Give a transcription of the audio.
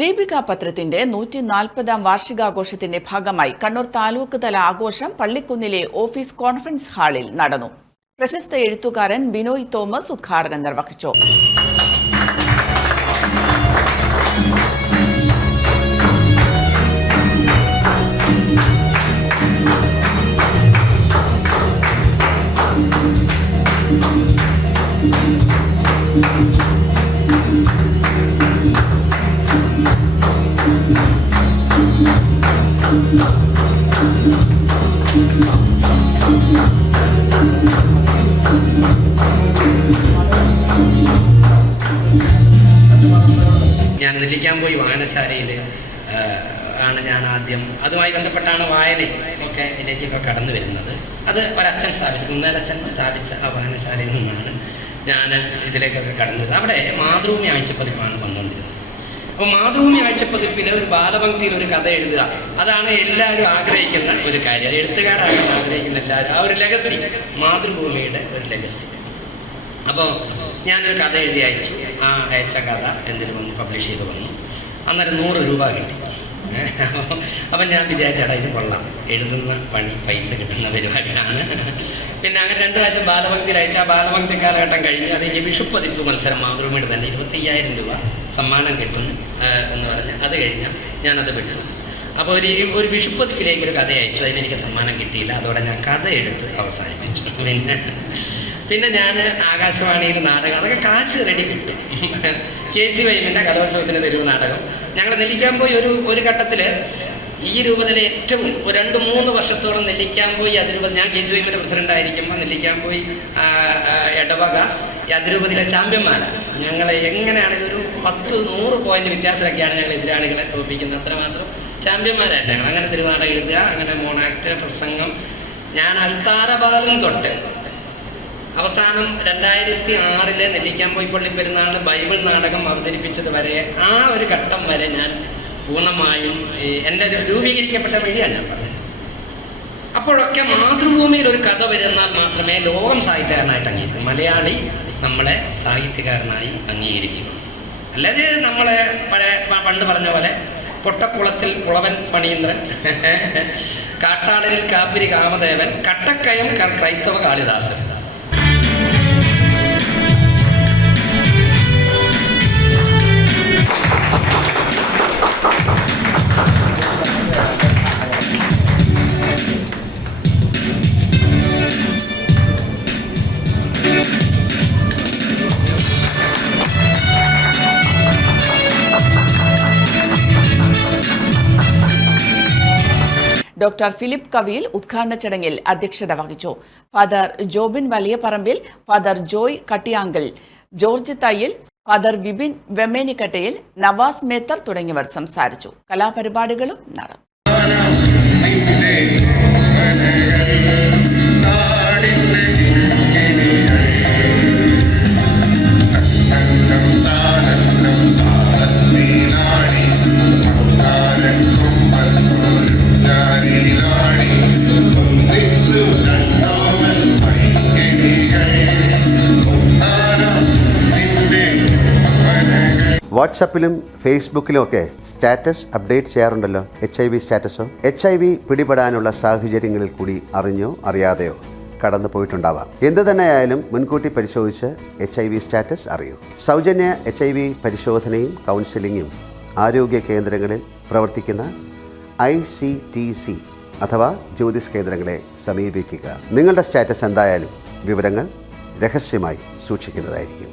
ദീപിക പത്രത്തിന്റെ 140ാം വാർഷികാഘോഷത്തിന്റെ ഭാഗമായി കണ്ണൂർ താലൂക്ക് തല ആഘോഷം പള്ളിക്കുന്നിലെ ഓഫീസ് കോൺഫറൻസ് ഹാളിൽ നടന്നു. പ്രശസ്ത എഴുത്തുകാരൻ ബിനോയ് തോമസ് ഉദ്ഘാടനം നിർവഹിച്ചു. ഞാൻ നെല്ലിക്കാംപോയി വായനശാലയിൽ ആണ് ഞാൻ ആദ്യം അതുമായി ബന്ധപ്പെട്ടാണ് വായന ഒക്കെ ഇതിലേക്കൊക്കെ കടന്നു വരുന്നത്. അത് ഒരച്ഛൻ സ്ഥാപിച്ചു, കുന്നേലച്ഛൻ സ്ഥാപിച്ച ആ വായനശാലയിൽ നിന്നാണ് ഞാൻ ഇതിലേക്കൊക്കെ കടന്നു വരുന്നത്. അവിടെ മാതൃഭൂമി ആഴ്ചപ്പതിപ്പാണ് വന്നുകൊണ്ടിരുന്നത്. അപ്പോൾ മാതൃഭൂമി ആഴ്ചപ്പതിപ്പിൽ ഒരു ബാലപംക്തിയിൽ ഒരു കഥ എഴുതുക, അതാണ് എല്ലാവരും ആഗ്രഹിക്കുന്ന ഒരു കാര്യം. എഴുത്തുകാരാണ് ആഗ്രഹിക്കുന്ന എല്ലാവരും. ആ ഒരു ലെഗസി, മാതൃഭൂമിയുടെ ഒരു ലെഗസി. അപ്പോൾ ഞാനൊരു കഥ എഴുതി അയച്ചു. ആ അയച്ച കഥ എന്തെങ്കിലും പബ്ലിഷ് ചെയ്ത് വന്നു. അന്നേരം 100 രൂപ കിട്ടി. അപ്പം ഞാൻ വിചാരിച്ചേട്ടാ ഇത് കൊള്ളാം, എഴുതുന്ന പണി പൈസ കിട്ടുന്ന പരിപാടിയാണ്. പിന്നെ അങ്ങനെ 2 ആഴ്ച ബാലപംക്തിയിൽ അയച്ച ആ ബാലപംക്തി കാലഘട്ടം കഴിഞ്ഞ് അത് കഴിഞ്ഞ് വിഷുപ്പതിപ്പ് മത്സരം മാതൃഭൂമിയുടെ തന്നെ 25,000 രൂപ സമ്മാനം കിട്ടുന്നു എന്ന് പറഞ്ഞ് അത് കഴിഞ്ഞാൽ ഞാനത് വിട്ടു. അപ്പോൾ ഒരു വിഷുപ്പതിപ്പിലേക്ക് ഒരു കഥ അയച്ചു. അതിനെനിക്ക് സമ്മാനം കിട്ടിയില്ല. അതോടെ ഞാൻ കഥ എടുത്ത് അവസാനിപ്പിച്ചു. പിന്നെ ഞാൻ ആകാശവാണിയിൽ നാടകം, അതൊക്കെ കാശ് റെഡി കിട്ടും. KCYM കലോത്സവത്തിന് തെരുവ് നാടകം ഞങ്ങൾ നെല്ലിക്കാംപോയി ഒരു ഘട്ടത്തിൽ ഈ രൂപതയിലെ ഏറ്റവും 2-3 വർഷത്തോളം നെല്ലിക്കാംപോയി അതിരൂപത, ഞാൻ KCYM പ്രസിഡന്റ് ആയിരിക്കുമ്പോൾ നെല്ലിക്കാംപോയി ഇടവക അതിരൂപതയിലെ ചാമ്പ്യന്മാരാണ്. ഞങ്ങളെ എങ്ങനെയാണെങ്കിൽ ഒരു 10-100 പോയിന്റ് വ്യത്യാസത്തിലൊക്കെയാണ് ഞങ്ങൾ എതിരാളികളെ തോൽപ്പിക്കുന്നത്. അത്രമാത്രം ചാമ്പ്യന്മാരായിട്ട് ഞങ്ങൾ അങ്ങനെ തെരുവുനാടകം എഴുതുക, അങ്ങനെ മോണാക്ട്, പ്രസംഗം. ഞാൻ അൽത്താരബാലൻ തൊട്ട് അവസാനം 2006 നെല്ലിക്കാംപോയി പള്ളി പെരുന്നാളിന് ബൈബിൾ നാടകം അവതരിപ്പിച്ചത് വരെ ആ ഒരു ഘട്ടം വരെ ഞാൻ പൂർണ്ണമായും എൻ്റെ രൂപീകരിക്കപ്പെട്ട വഴിയാണ് ഞാൻ പറഞ്ഞത്. അപ്പോഴൊക്കെ മാതൃഭൂമിയിൽ ഒരു കഥ വരുന്നാൽ മാത്രമേ ലോകം സാഹിത്യകാരനായിട്ട് അംഗീകരിക്കൂ, മലയാളി നമ്മളെ സാഹിത്യകാരനായി അംഗീകരിക്കുകയുള്ളൂ. അല്ലാതെ നമ്മളെ പണ്ട് പറഞ്ഞ പോലെ പൊട്ടക്കുളത്തിൽ പുളവൻ ഫണീന്ദ്രൻ, കാട്ടാളരിൽ കാപ്പിരി കാമദേവൻ, കട്ടക്കയം ക്രൈസ്തവ കാളിദാസൻ. ഡോക്ടർ ഫിലിപ്പ് കവിയിൽ ഉദ്ഘാടന ചടങ്ങിൽ അധ്യക്ഷത വഹിച്ചു. Father Jobin Valiyaparambil, father Joy Kattiyankal, George Thayyil, father Vipin Vemmenikattayil, Navas Methar തുടങ്ങിയവർ സംസാരിച്ചു. കലാപരിപാടികളും നടന്നു. വാട്സപ്പിലും ഫേസ്ബുക്കിലും ഒക്കെ സ്റ്റാറ്റസ് അപ്ഡേറ്റ് ചെയ്യാറുണ്ടല്ലോ. HIV സ്റ്റാറ്റസോ. HIV പിടിപെടാനുള്ള സാഹചര്യങ്ങളിൽ കൂടി അറിഞ്ഞോ അറിയാതെയോ കടന്നു പോയിട്ടുണ്ടാവാം. എന്തു തന്നെയായാലും മുൻകൂട്ടി പരിശോധിച്ച് HIV സ്റ്റാറ്റസ് അറിയൂ. സൗജന്യ HIV പരിശോധനയും കൗൺസിലിങ്ങും ആരോഗ്യ കേന്ദ്രങ്ങളിൽ പ്രവർത്തിക്കുന്ന ICTC അഥവാ ജ്യോതിസ് കേന്ദ്രങ്ങളെ സമീപിക്കുക. നിങ്ങളുടെ സ്റ്റാറ്റസ് എന്തായാലും വിവരങ്ങൾ രഹസ്യമായി സൂക്ഷിക്കുന്നതായിരിക്കും.